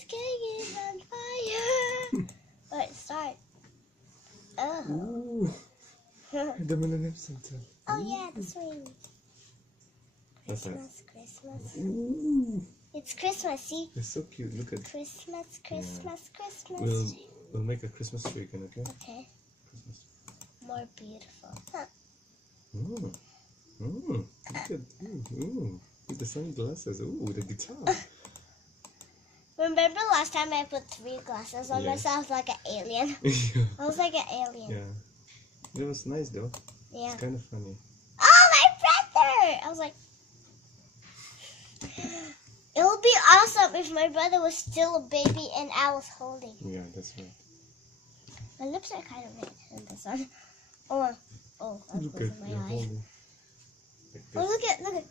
This cake is on fire. Alright, start. Oh. Ooh. The Millennium Center. Oh yeah, the swing. What's that? Christmas. Ooh. It's Christmas, see? It's so cute. Look at. Christmas, Christmas, Christmas. We'll make a Christmas tree again, okay? Okay. Christmas. More beautiful. Huh. Look at with the sunglasses. Ooh, with the guitar. Remember last time I put 3 glasses on Yeah. myself like an alien? Yeah. I was like an alien. Yeah. It was nice though. Yeah. It's kind of funny. Oh, my brother! I was like, it would be awesome if my brother was still a baby and I was holding. Yeah, that's right. My lips are kind of red in this one. Oh, I'm Look closing at my you're eyes. holding. Like Oh, this. look at my brother.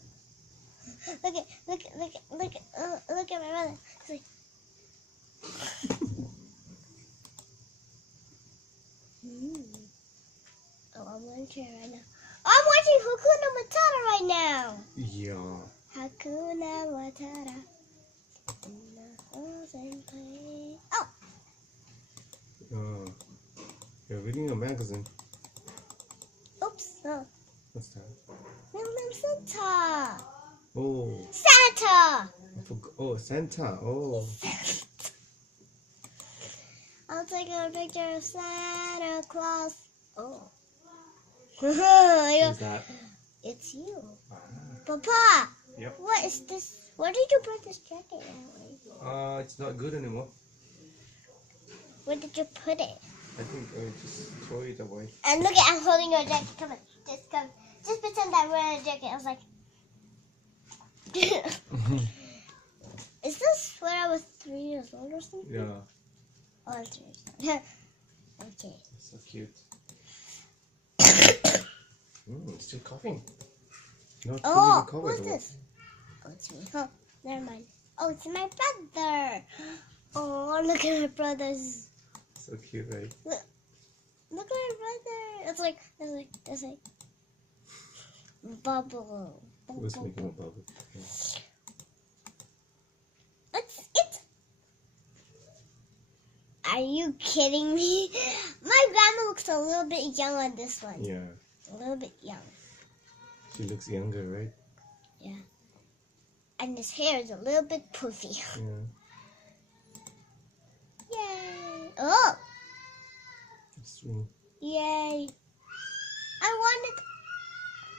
It's like, oh, I'm watching right now. I'm watching Hakuna Matata right now. Yeah. Hakuna Matata. Oh, You're reading a magazine. oops. Oh, What's that? Millennium Santa. Oh, Santa. I forgot. Oh, Santa. Oh. I'll take a picture of Santa Claus. Oh. Who's that? It's you. Ah. Papa, Yep. what is this? Where did you put this jacket anyway? It's not good anymore. Where did you put it? I think I just throw it away. And look at, I'm holding your jacket. Come on. Just come. Just pretend that I'm wearing a jacket. I was like, is this when I was 3 years old or something? Yeah. Oh, I'm 3 years old. Okay. So cute. Still coughing. Not Oh, fully what's recovered. this? Oh, it's me. Huh. Never mind. Oh, it's my brother. Oh, look at my brother's. So cute, right? Look at my brother. It's like bubble. Who's making a bubble? Yeah. It's. Are you kidding me? My grandma looks a little bit young on this one. Yeah. A little bit young. She looks younger, right? Yeah. And his hair is a little bit poofy. Yeah. Yay! Oh! It's true. Yay! I wanted.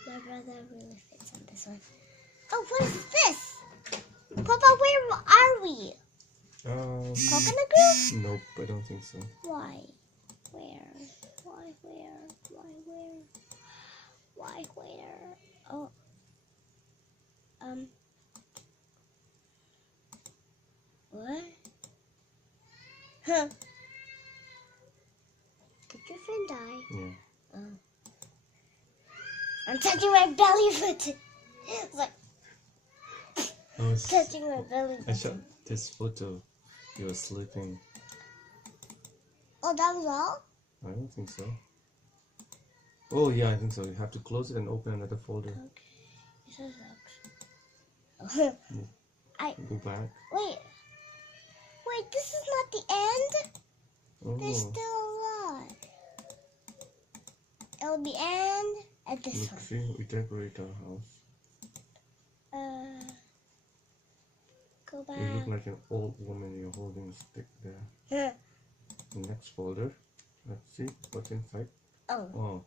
My brother really fits on this one. Oh, what is this? Papa, where are we? Coconut Grove? Nope, I don't think so. Why? Where? Why? Where? Why? Where? Why? Where? Oh. What? Huh? Did your friend die? Yeah. Oh. I'm touching my belly button. It's like touching my belly I shot button. this photo. You were sleeping. Oh, that was all? I don't think so. Oh yeah, I think so. You have to close it and open another folder. Okay. This sucks. Go back. Wait, this is not the end? There's Oh, still a lot. It'll be end at this look, one. see, we decorate our house. Go You back. look like an old woman. You're holding a stick there. Huh. The next folder. Let's see what's inside. Oh, Oh,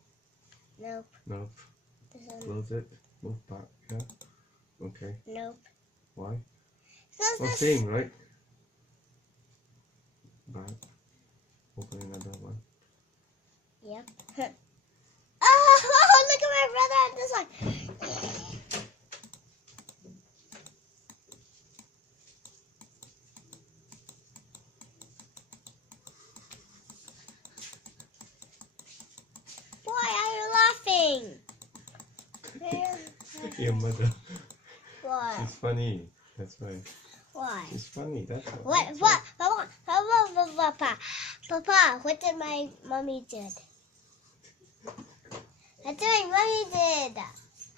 nope. nope. This one. Close it. Move back. Yeah. Okay. Nope. Why? So Oh, this. same, right? Back. Open another one. Yep. Oh, look at my brother on this one. Why are you laughing? Your mother. Why? She's funny. That's why. Why? She's funny. That's all. What? That's What? Papa, what did my mommy did? That's what my mommy did.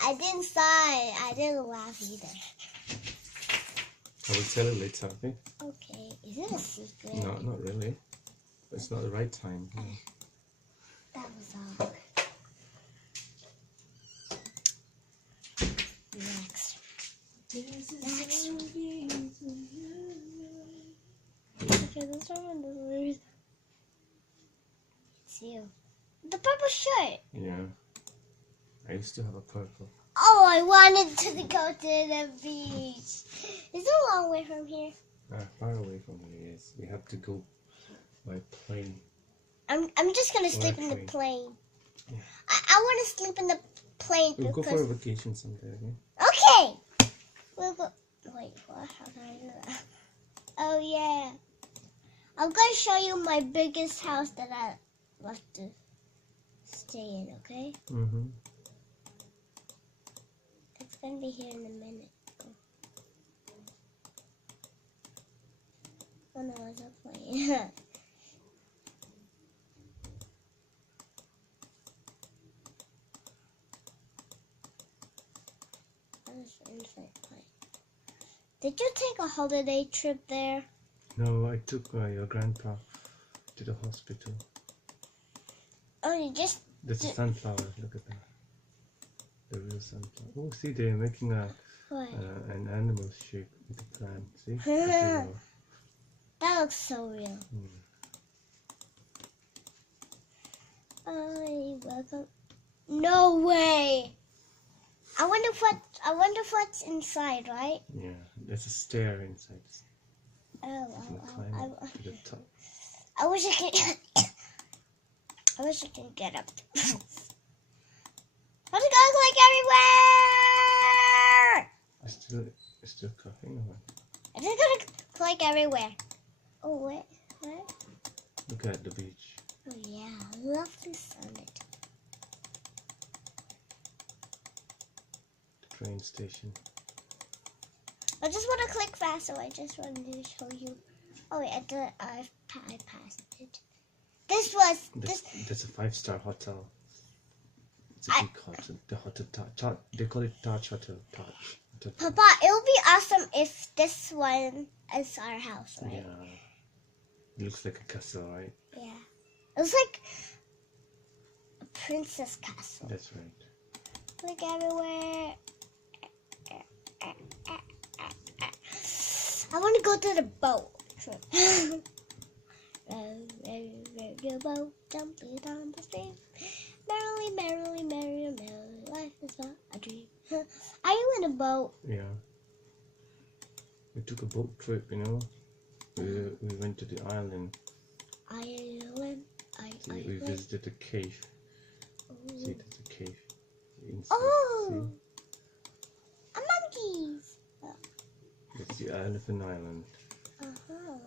I didn't sigh. I didn't laugh either. I will tell you later, okay? Okay. Is it a secret? No, not really. It's not the right time. No. That was all. Next. Okay, this one is it's you. The purple shirt. Yeah. I used to have a purple. Oh, I wanted to go to the beach. Is it a long way from here? Far away from here, yes. We have to go by plane. I'm just gonna sleep in the plane. Yeah. I want to sleep in the plane. We'll go for a vacation someday, okay? Okay. We'll go. Wait, what? How can I do that? Oh yeah. I'm gonna show you my biggest house that I love to stay in. Okay. Mhm. It's gonna be here in a minute. Oh no, it's a plane. Did you take a holiday trip there? No, I took your grandpa to the hospital. Oh, you just... That's a sunflower. Look at that. The real sunflower. Oh, see, they're making an animal shape with the plant. See? That looks so real. Welcome. No way! I wonder what's inside, right? Yeah, there's a stair inside. Oh, To the top. I wish I could. I wish I could get up. What's going like everywhere? It's still coughing. It's gonna click everywhere. Oh wait, what? Look at the beach. Oh yeah, lovely sunlight. The train station. I just want to click fast, so I just wanted to show you. Oh wait, I passed it. That's a 5-star hotel. It's a big hotel. The hotel. They call it Taj Hotel. Taj. Papa, it would be awesome if this one is our house, right? Yeah. It looks like a castle, right? Yeah. It looks like a princess castle. That's right. Look everywhere. I want to go to the boat trip. Row your boat, jumping down the stream. Merrily, merrily, merrily, merrily, life is but a dream. Are you in a boat? Yeah. We took a boat trip, you know. We went to the island. We visited the cave. Oh. See, there's a cave. Inside. Oh! See? A monkeys! It's the Elephant Island. Uh-huh.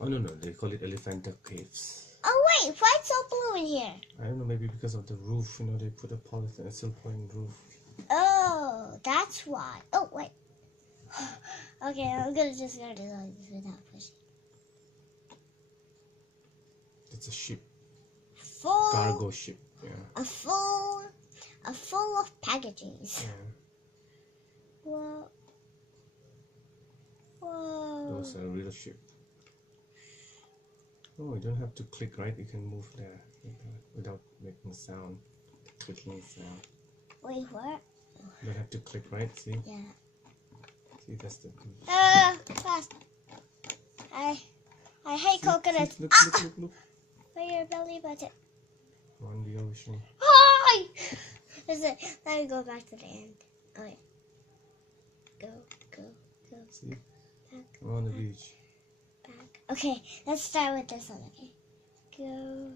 Oh, no, they call it Elephanta Caves. Oh, wait, why it's so blue in here? I don't know, maybe because of the roof, you know, they put a polythene, a silk point roof. Oh, that's why. Oh, wait. Okay, I'm gonna just go to this without pushing. It's a ship. Full. Cargo ship, yeah. A full of packages. Yeah. Whoa. Whoa. Those are real ship. Oh, you don't have to click, right? You can move there without making sound. Clicking sound. Wait, what? You don't have to click, right? See? Yeah. See, that's the beach. Fast. I hate coconuts. See, look. Where your belly button? On the ocean. Hi! Let me go back to the end. Alright. Go. See? Back. I'm on the beach. Back. Okay, let's start with this one, okay? Go.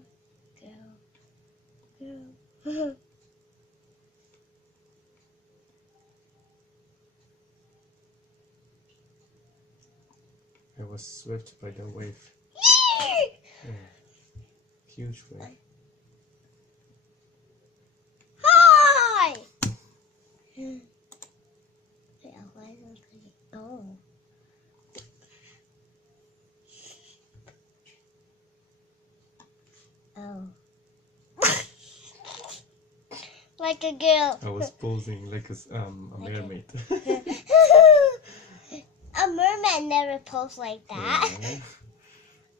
I was swept by the wave. Yeah. Huge wave. Hi! Wait, why is it clicking? Oh. Oh. Like a girl. I was posing like a mermaid. A mermaid. I never pose like that. Yeah.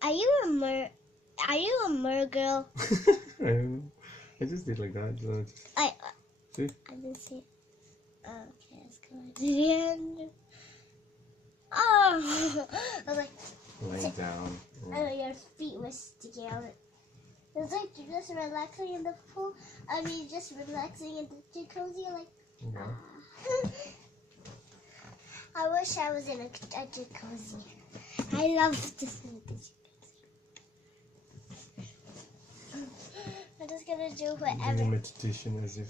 Are you a mer girl? I don't know. I just did like that. So see? I didn't see it. Okay, let's go to the end. Oh, I was like, Lying down. oh, your feet were sticking out. It's like you're just relaxing in the pool. I mean, just relaxing in the jacuzzi. Like, Yeah. I wish I was in a jacuzzi. I love to sit in the jacuzzi. I'm just gonna do Doing a whatever. meditation as if.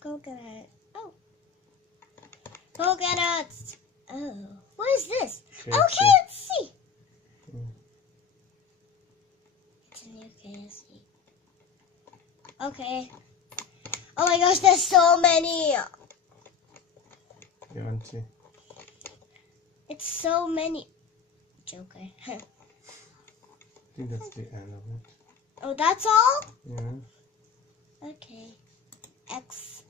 Coconut. Oh. Coconuts. Oh. What is this? KFC. Oh, KFC. Oh. It's a new KFC. Okay. Oh my gosh, there's so many. Your auntie. It's so many. Joker. I think that's the end of it. Oh, that's all? Yeah. Okay. X.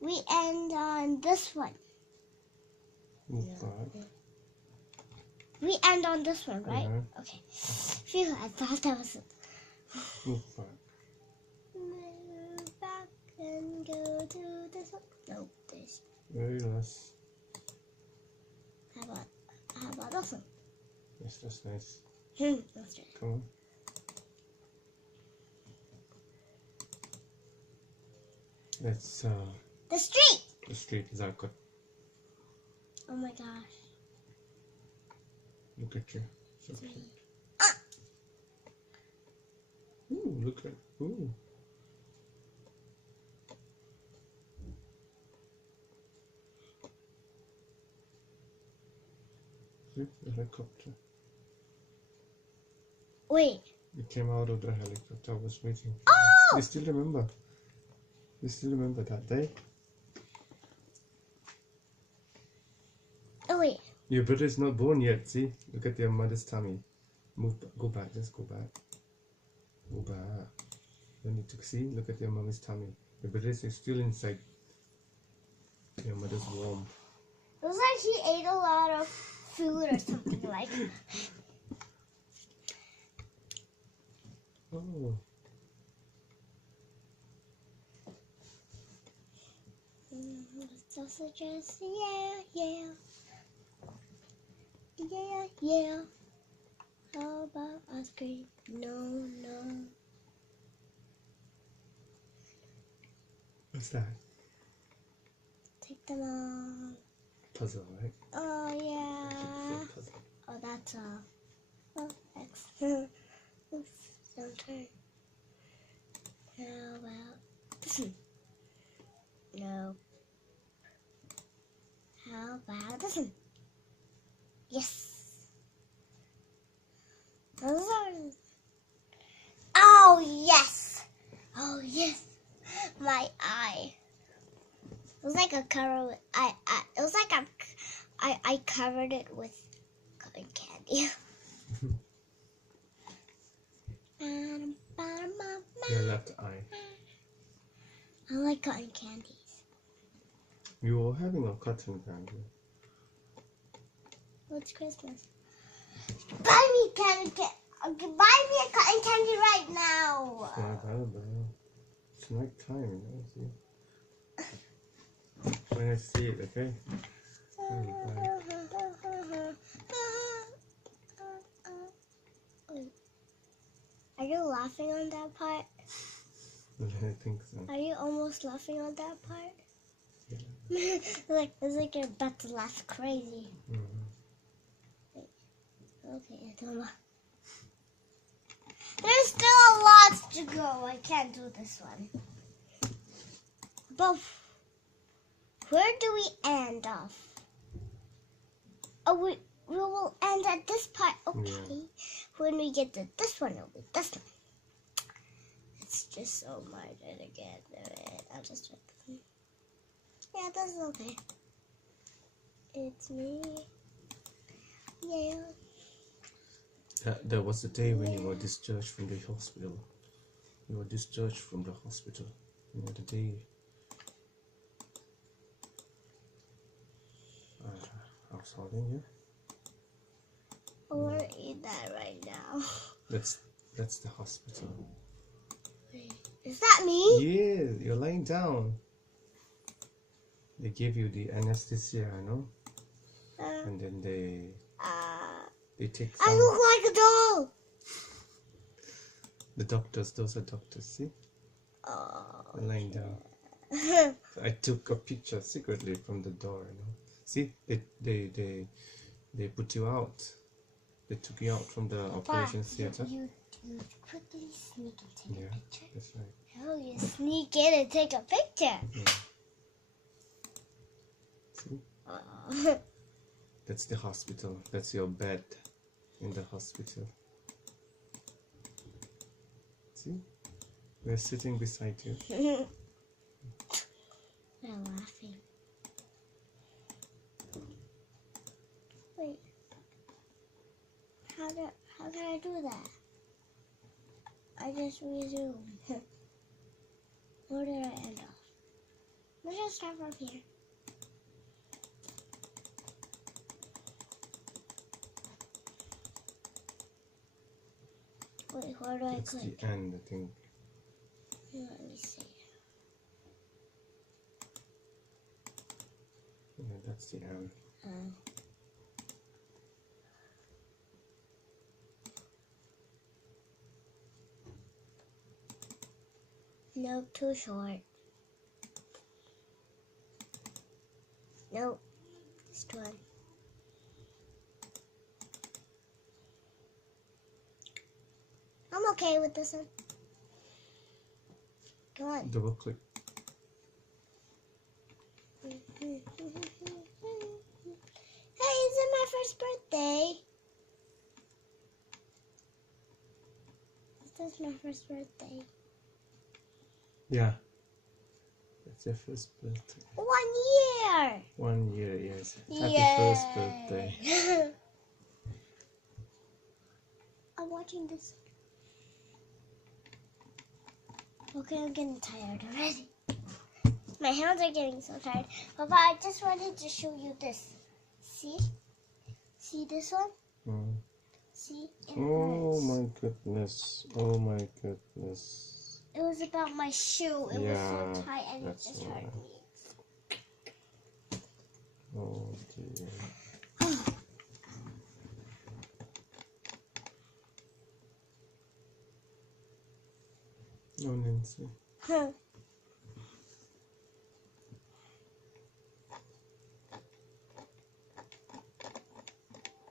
We end on this one. Move Yeah. back. We end on this one, right? Uh-huh. Okay. Phew, I thought that was it. Move back. Move back and go to this one. No, this. Very last. How about this one? Yes, that's nice. That's right. Come on. Let's The street. the street is out. Oh my gosh. Look at you. So Three. cute. Ah! Ooh, look at ooh. See the helicopter. Wait. It came out of the helicopter. I was waiting. Oh! You still remember? You still remember that day? Oh wait. Your brother is not born yet. See, look at your mother's tummy. Move, go back. Just go back. Go back. You need to see. Look at your mommy's tummy. Your brother is still inside your mother's womb. It was like she ate a lot of food or something like. Oh, Sausages, yeah. Yeah. How about ice cream? No. what's that? Take them all. Puzzle, right? Oh, It's yeah. a puzzle. Oh, that's all. Oh, X. Oops, don't turn. How about this one? No. How about this one? Yes. Those are. Oh, yes. Oh, yes. My eye. It was like a cover with, it was like I covered it with cotton candy. Your left eye. I like cotton candies. You were having a cotton candy. Well, it's Christmas. Buy me cotton candy. Buy me a cotton candy right now. Yeah, available. It's night time, you know. See. When I see it, okay. Are you laughing on that part? I think so. Are you almost laughing on that part? Yeah. It's like you're about to laugh crazy. Mm-hmm. Okay, I don't know. There's still a lot to go. I can't do this one. But where do we end off? Oh, we will end at this part. Okay. Yeah. When we get to this one, it'll be this one. It's just so much again. I'll just try this one. Yeah, this is okay. It's me. Yeah. That was the day when you were discharged from the hospital. You were discharged from the hospital. You know, the day solving, yeah? I want to eat that right now. That's the hospital. Is that me? Yeah, you're lying down. They give you the anesthesia, you know? And then they take I some... look like a doll. The doctors, those are doctors, see? Oh. They're lying down. So I took a picture secretly from the door, you know? See? They put you out. They took you out from the operation theater. You quickly sneak and take a picture. That's right. Oh, you sneak in and take a picture. Yeah. See? That's the hospital. That's your bed in the hospital. See? We're sitting beside you. They're laughing. Wait. How did I do that? I just resume. Where did I end off? Let's just start from here. Wait, where do I That's click? the end, I think. Let me see. Yeah, that's the end. Nope, too short. Nope, this one. I'm okay with this one. Go on. Double click. Hey, is it my first birthday? This is my first birthday. Yeah. That's your first birthday. 1 year! 1 year, yes. Happy Yay. first birthday. I'm watching this. Okay, I'm getting tired already. My hands are getting so tired. Papa, I just wanted to show you this. See? See this one? Mm. See? It Oh hurts. my goodness. Oh my goodness. It was about my shoe. It was Yeah, so tight and it that's just why. hurt me. Oh dear. Oh, Nancy. Huh.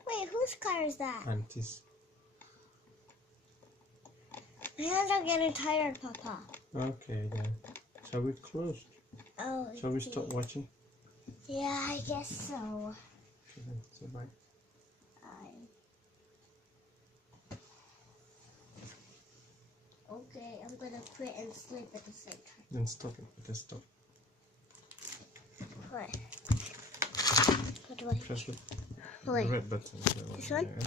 Wait, whose car is that? Aunties. My hands are getting tired, Papa. Okay then. Shall we close? Oh, Shall we okay. stop watching? Yeah, I guess so. Okay then. So bye. Okay, I'm gonna quit and sleep at the same time. Then stop it. Just stop. What? What do I? Press the Wait. red button. This one? Yeah.